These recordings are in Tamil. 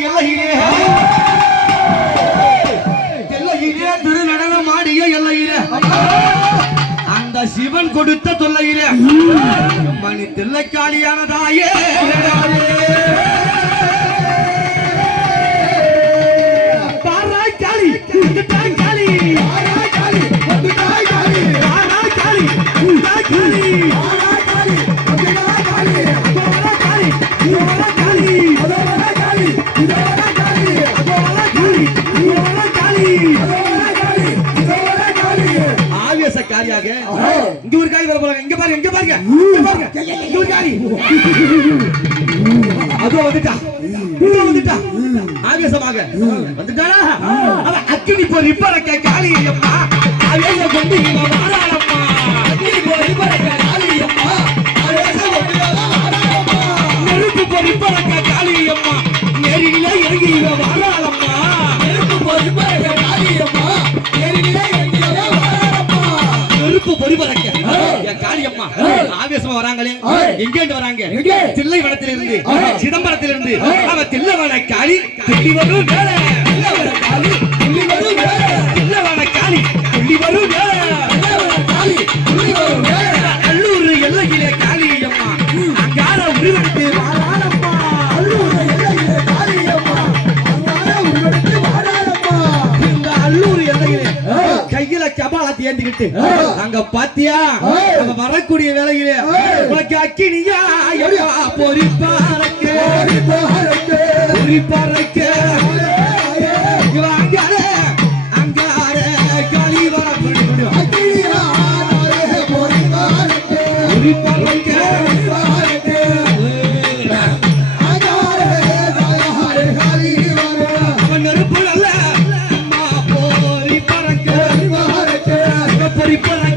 எல்லையிலே எல்லையிலே திரு நடனம் ஆடிய எல்லையிலே அந்த சிவன் கொடுத்த தொல்லையிலே மணி தில்லைக்காளியானதாயே பாராய் காளி காளி காளி ஆவேசக்காரியாக இங்க ஒரு காரி வர போறாங்க. இங்க பாருங்க இங்க பாருங்க இங்க பாருங்க இங்க ஒரு காரி அதோ வந்துட்டா ஆவேசமாக வந்துட்டாளா அவ அக்கினி போய் இப்பறக்க காளி அம்மா ஆவேச கொண்டு இவ வாராளம்மா அக்கினி போய் இப்பறக்க காளி அம்மா ஆவேச கொண்டு இவ வாராளம்மா நெருப்பு போய் இப்பறக்க காளி அம்மா நேரில இறங்கி இவ வாராளம்மா நெருப்பு போய் இப்பறக்க காளி அம்மா நேரில இறங்கி இவ வாராளம்மா நெருப்பு போய் இப்பறக்க என் காளி அம்மா ஆவேசமா வராங்களே எங்க இருந்து வராங்க தில்லைவனத்தில இருந்து சிதம்பரத்தில இருந்து அவ தில்லைவன காளி துள்ளி வரும் வேளை தில்லைவன காளி துள்ளி வரும் வேளை தில்லைவன காளி துள்ளி வரும் வேளை தில்லைவன காளி துள்ளி வரும் வேளை அல்லூர் எல்லையிலே காளி அம்மா அங்கார உருவெடுத்து வாராளம்மா அல்லூர் எல்லையிலே காளி அம்மா அங்கார உருவெடுத்து வாராளம்மா இந்த அல்லூர் எல்லையிலே கையில கபாலத்தை ஏந்திக்கிட்டு அங்க பாத்தியா நம்ம வரக்கூடிய வேலையிலே உனக்கு அக்கினியா பொறிப்பாரக்கு அங்கார காளி வர நெருப்பு அல்ல பொறி பறக்க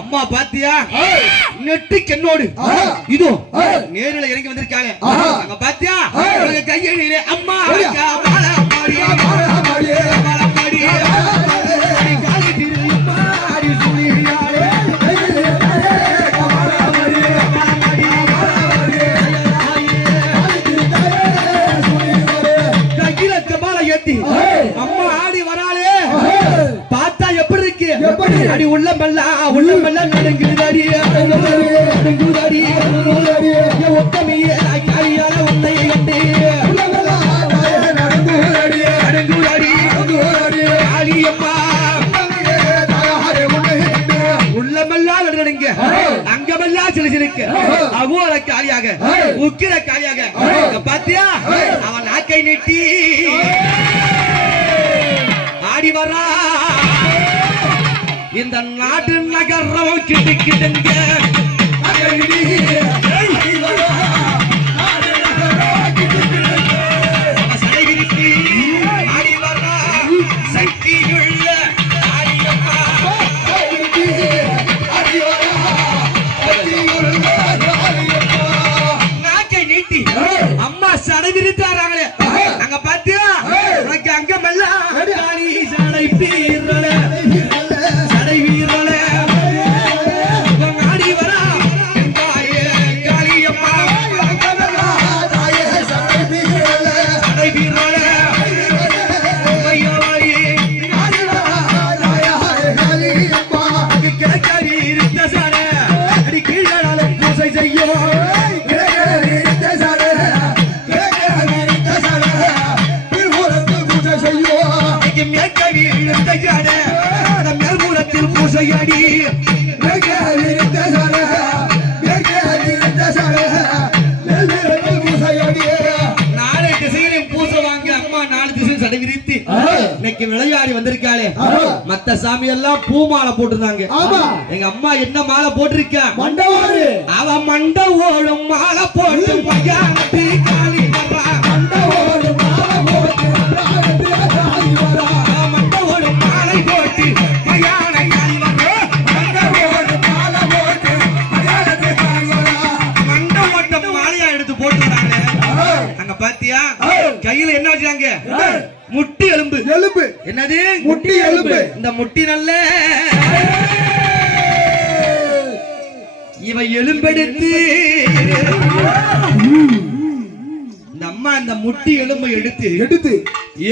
அம்மா பாத்தியா நெட்டுக்கு என்னோடு இதோ நேரில இறங்கி வந்திருக்காங்க அங்க பாத்தியா கையிலே அம்மா கையில கபால ஏத்தி அம்மா ஆடி வராளே பார்த்தா எப்படி இருக்கு அடி உள்ளமெல்ல நடுங்குதாடி ஒட்டமையே காரியால உன்னை கண்டு காளியம்மா உள்ளமெல்லாம் நடுங்க அங்கமெல்லாம் சிலுசிலுக்கு அகோர காளியாக உக்கிர காளியாக பாத்தியா அவன் நாக்கை நீட்டி ஆடி வரா இந்த நாட்டு நகரம் கிட்டுக்கிட்டுங்க நாக்கை நீட்டி அம்மா சடை விரித்தாராங்களே அங்க பாத்தியா உனக்கு அங்க மெல்ல சடை பீரல பூசையடி நாளை திசையிலும் பூசை வாங்க அம்மா நாலு திசையும் சடை விரித்து இன்னைக்கு விளையாடி வந்திருக்காளே மத்த சாமி எல்லாம் பூ மாலை போட்டிருந்தாங்க எங்க அம்மா என்ன மாலை போட்டிருக்கா மண்டவோடு அவ மண்டவோடும் மாலை போட்டு பையானத்து காளி வர்றா மண்டவோடு மாலை போட்டு மண்டவோடு மாலை போட்டு பையான காளி வர்றா மண்டவோடு மாலை போட்டு பையானத்து காளி வர்றா மண்டவோட மாலையா எடுத்து போட்டுறாங்க கையில என்ன வச்சாங்க? முட்டி எலும்பு. எலும்பு என்னது? முட்டி எலும்பு. இந்த முட்டி நல்ல இவ எலும்பெடுத்து இந்த அம்மா இந்த முட்டி எலும்பை எடுத்து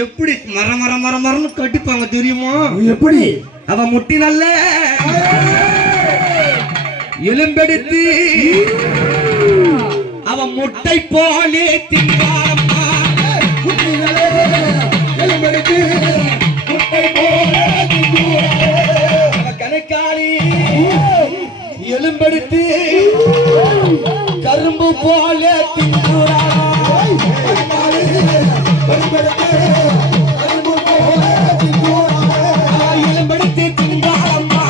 எப்படி மரம்னு கட்டிப்பாங்க தெரியுமா? எப்படி? அவ முட்டி நல்ல எலும்பெடுத்து அவ முட்டை போலே திங்காரம்மா. எலும்பெடுத்து முட்டை போலே அவ கணக்காளி எலும்பெடுத்து கரும்பு போல திங்குறா. எலும்பெடுத்து திங்காரம்மா.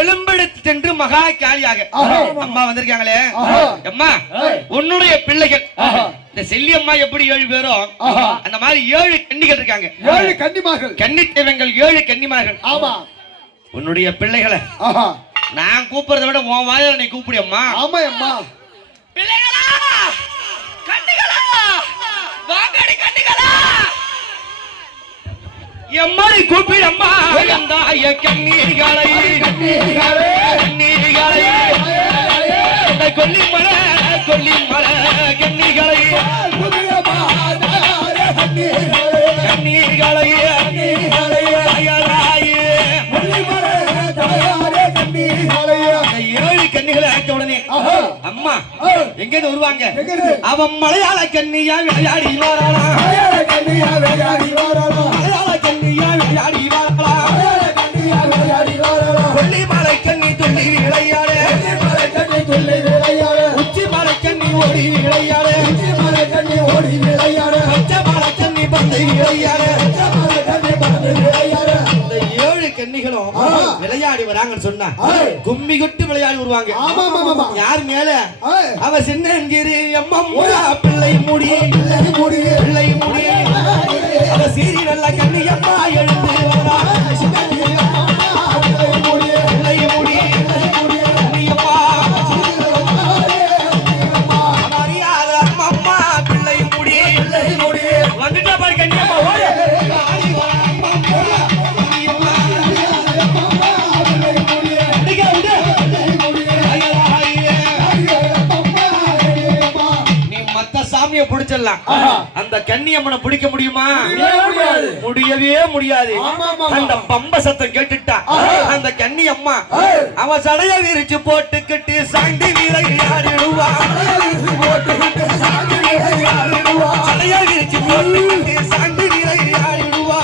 எலும்பெடுத்து மகா காளியாக அம்மா வந்திருக்காங்களே. அம்மா உன்னுடைய பிள்ளைகள் இந்த செல்லியம்மா எப்படி 7 பேரோ அந்த மாதிரி 7 கன்னிகள் இருக்காங்க. 7 கன்னிமார்கள். கன்னி தேவங்கள் 7 கன்னிமார்கள். ஆமா. உன்னுடைய பிள்ளைகளை நான் கூப்பிடுறத விட உன் வாயில நீ கூப்பிடியம்மா. ஆமா அம்மா. பிள்ளைகளா கன்னிகளா வாங்கடி கன்னிகளா எம்மாடி கூப்பிடம்மா. எந்தாய கண்ணீர்களை கொல்லிமலை கண்ணீர்களை ஏழு கன்னிகளை அழைத்த உடனே அம்மா எங்க வருவாங்க? அவன் மலையாள கன்னியா விளையாடி வாராளா. மலையாள கன்னியா விளையாடி வாராளா. கொல்லிமலை கன்னி துள்ளி விளையாடு. உச்சி மலை கன்னி ஓடி விளையாடு. பச்சை மலை கன்னி பந்தை விளையாடு. இந்த 7 கன்னிகளும் விளையாடி வராங்கன்னு சொன்னா கும்மி கொட்டு விளையாடி வருவாங்க. யார் மேல? அவ சின்ன அம்மா பிள்ளை முடி அவ சீரி நல்ல கண்ணி அம்மா எழுந்து வரா. அந்த கன்னியம்மனை பிடிக்க முடியுமா? முடியவே முடியாது. அந்த பம்ப சத்தம் கேட்டுட்டா அந்த கன்னியம்மா அவ சடைய விரிச்சு போட்டுக்கிட்டு சாண்டி விளையாடிடுவா. சடைய விரிச்சு போட்டுக்கிட்டு சாண்டி விளையாடிடுவா.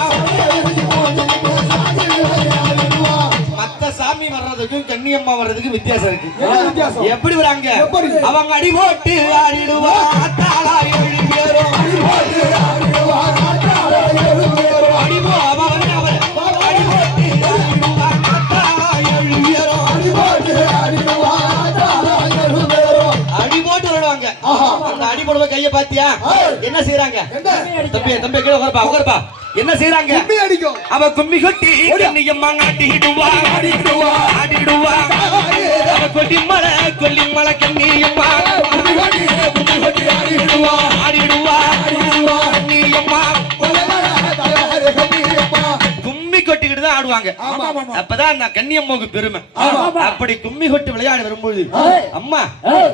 மத்த சாமி வர்றதுக்கும் கன்னியம்மா வர்றதுக்கும் வித்தியாசம் இருக்கு. எப்படி வராங்க? அவங்க அடி போட்டு ஆடிடுவா. கைய பாத்தியா என்ன செய்யறாங்க? தம்பி தம்பி கீழ உட்காருப்பா. என்ன செய்யறாங்க? அவ கும்மி கொட்டி கன்னியம்மா ஆடிடுவா. அவ கொல்லிமலை கன்னியம்மா கும்மி கொட்டிக்கிட்டு தான் ஆடுவாங்க. அப்பதான் அந்த கன்னியம்மாவுக்கு பெருமை. அப்படி கும்மி கொட்டி விளையாடி வரும்போது அம்மா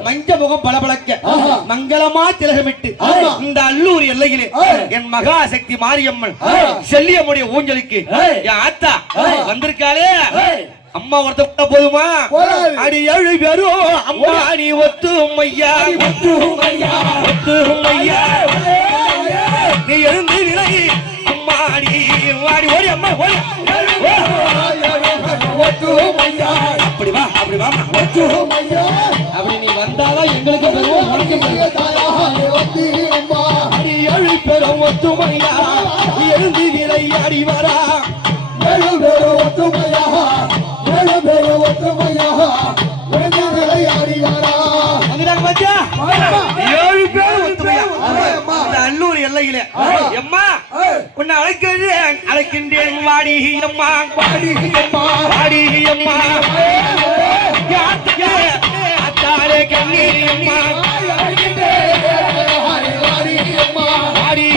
மஞ்ச முகம் பளபளக்க மங்களமா திலகமிட்டு இந்த அல்லூர் எல்லையிலே என் மகாசக்தி மாரியம்மன் செல்லியம்முடைய ஊஞ்சலுக்கு என் ஆத்தா வந்திருக்காளே. அம்மா ஒருத்த போதுமா? அடி 7 பேரும் அம்மா நீ ஒத்துமையா நீ எழுந்து விலை அம்மா நீ வாடி ஓடி அம்மா ஓடி. அப்படி வா அப்படி நீ வந்தாதான் எங்களுக்கு பெருமை. 7 பேரும் ஒத்துமையா எழுந்து விளையாடி வரா. 7 பேரும் ஒத்துமையா அல்லூர் எல்லை வேளையில எம்மா உன்னை அழைக்கின்றேன் வாடி அம்மா வாடி அம்மா அத்தாரே கண்ணி அம்மா வாடி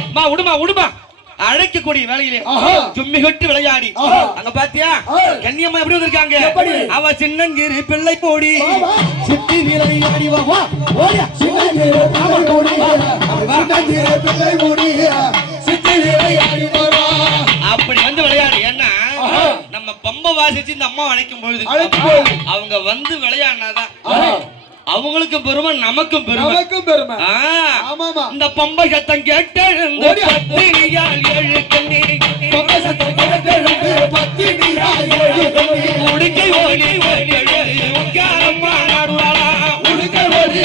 அம்மா உடுமா அழைக்கக்கூடிய வேலையிலே சும்மி கொட்டு விளையாடி அங்க பாத்தியா கன்னியம்மா எப்படி வந்திருக்காங்க அவ சின்னஞ்சிறு பிள்ளை போடி சித்தி விளையாடி அப்படி வந்து விளையாடு. ஏன்னா நம்ம பம்ப வாசிச்சு இந்த அம்மா அழைக்கும் பொழுது அவங்க வந்து விளையாடினாதான் அவங்களுக்கு பெருமை நமக்கும் பெருமை. இந்த பம்பை சத்தம் கேட்டு உடுக்கை ஓடி உட்காரம்மா நாடுவாளா உடுக்கை ஓடி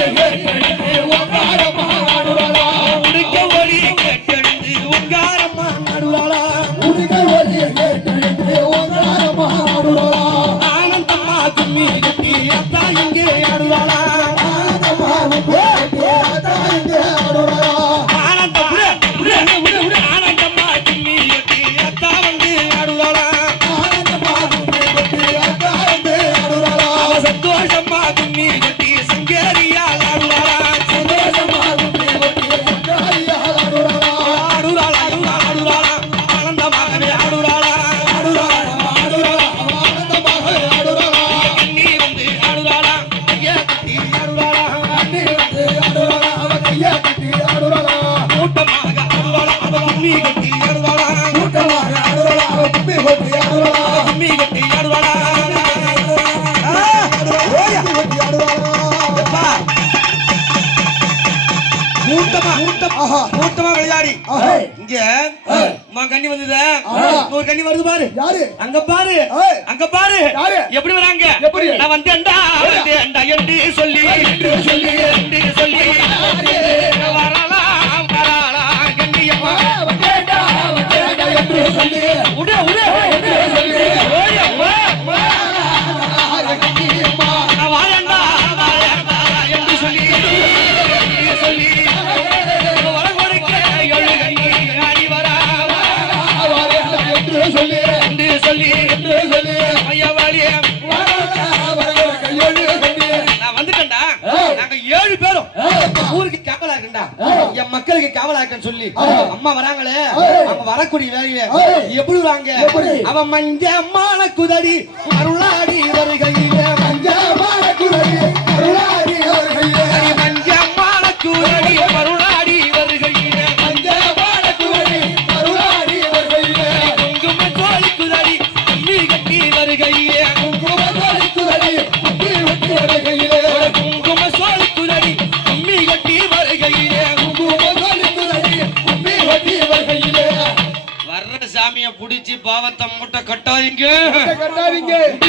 கேட்டெழுந்து உட்காரம்மா நாடுவாளா ஆனந்தம்மா கும்மி கட்டி அத்தா இங்கே ஆடுவாளா ஆனந்தம்மா கும்மி கட்டி அத்தா வந்து ஆடுவாளா அவ சந்தோஷம்மா கும்மி கட்டி சங்கேரியா ஆடுவாளா ஆடுவாளா ஆனந்தமாகவே ஆடுவாளா கண்ணி வந்து ஆடுவாளா கையா கட்டி ஆடுவாளா கூட்டமாக ஆடுவாளா அவ கும்மி கட்டி ஆடுவாளா கும்மி கட்டி ஆடுவாளா கூட்டமா விளையாடி இங்க கண்ணி வந்தது ஒரு கண்ணி வருது பாரு அங்க பாரு எப்படி வராங்க நான் வந்தேன்டா என்று சொல்லி வரலாம் கண்ணியம்மா வாழண்டா என்று சொல்லி நான் வந்துட்டேன்டா. நாங்க 7 பேரும் ஊருக்கு காவலா இருக்கா என் மக்களுக்கு காவலா இருக்கன்னு சொல்லி அம்மா வராங்களே அவங்க வரக்கூடிய வேலையில எப்படி வராங்க அவ மஞ்ச மான குதடி அருளாடி வருகையில மஞ்ச மான குதடி அருளாடி வருகையில மஞ்ச மான குதடி அருளாடி வருகையில மஞ்ச மான குதடி அருளாடி வருகையில குங்கும கோழி குதடி அம்மி கட்டி வருகையில குங்கும கோழி குதடி அம்மி கட்டி வருகையில குங்கும சோழி குதடி அம்மி கட்டி வருகையில குங்கும கோழி குதடி அம்மி கட்டி வருகையில வர்ற சாமியை புடிச்சு பாவத்தை மூட்டை கட்டாதீங்க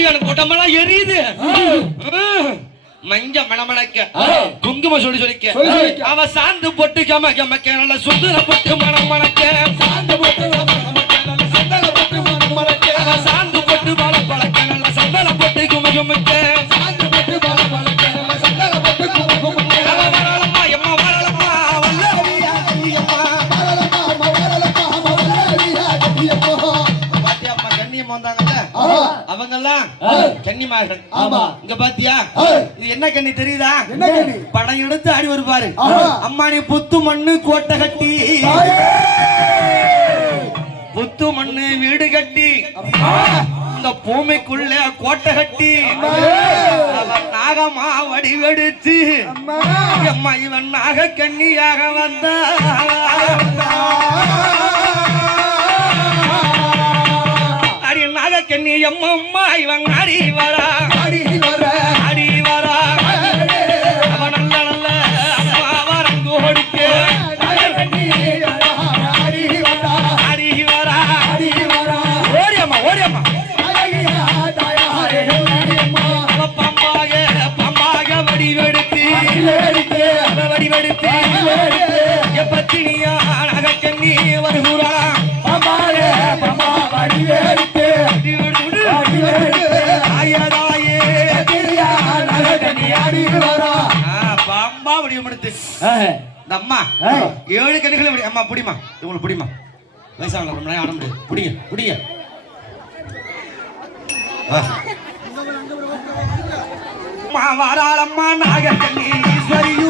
எனக்கு உடம்பெல்லாம் எரியுது மஞ்ச மணமணக்க குங்கும சொல்லி சொல்லிக்க அவ சாந்து பொட்டு கமக்க நல்ல சுந்தர பொட்டு மணமணக்க சாந்து பொட்டு சாந்து பொட்டு பல பழக்க நல்ல சந்தன பொட்டு குமகுமக்க சாந்து பொட்டு பல பழக்க நல்ல சந்தன பொட்டு குமகுமக்க வரலம்மா எம்மா வரலம்மா வல்லரியா கண்ணியம்மா பாத்தியாப்பா கண்ணியம்மா வந்தாங்கல்ல அவங்க எல்லாம் கன்னிமார்கள். இங்க பாத்தியா இது என்ன கண்ணி தெரியுதா? படம் எடுத்து ஆடி வருவாரு அம்மானி புத்து மண்ணு கோட்டை கட்டி புத்து மண்ணு வீடு கட்டி இந்த பூமிக்குள்ள கோட்டை கட்டி நாகமா வடிவெடுத்து அம்மா இவன் நாக கண்ணியாக வந்த அடி நாக கண்ணி அம்மா இவன் ஆடி வரா அவன் நல்ல அம்மா வரங்கு கொடுக்க ஆடி வரா ஓடியம்மா பம்பாக வடிவெடுத்து எப்பத்தினியா நகக்கண்ணி வருகிறா ஆயதாயே அம்மா வடிவமெடுத்து இந்த அம்மா 7 கண்ணுகளை அம்மா புடிமா இவங்களை புடிமா வயசான ரொம்ப நேரம் ஆட முடியாது புடிங்க வாராளம்மா நாகக்கண்ணி ஈஸ்வரியோ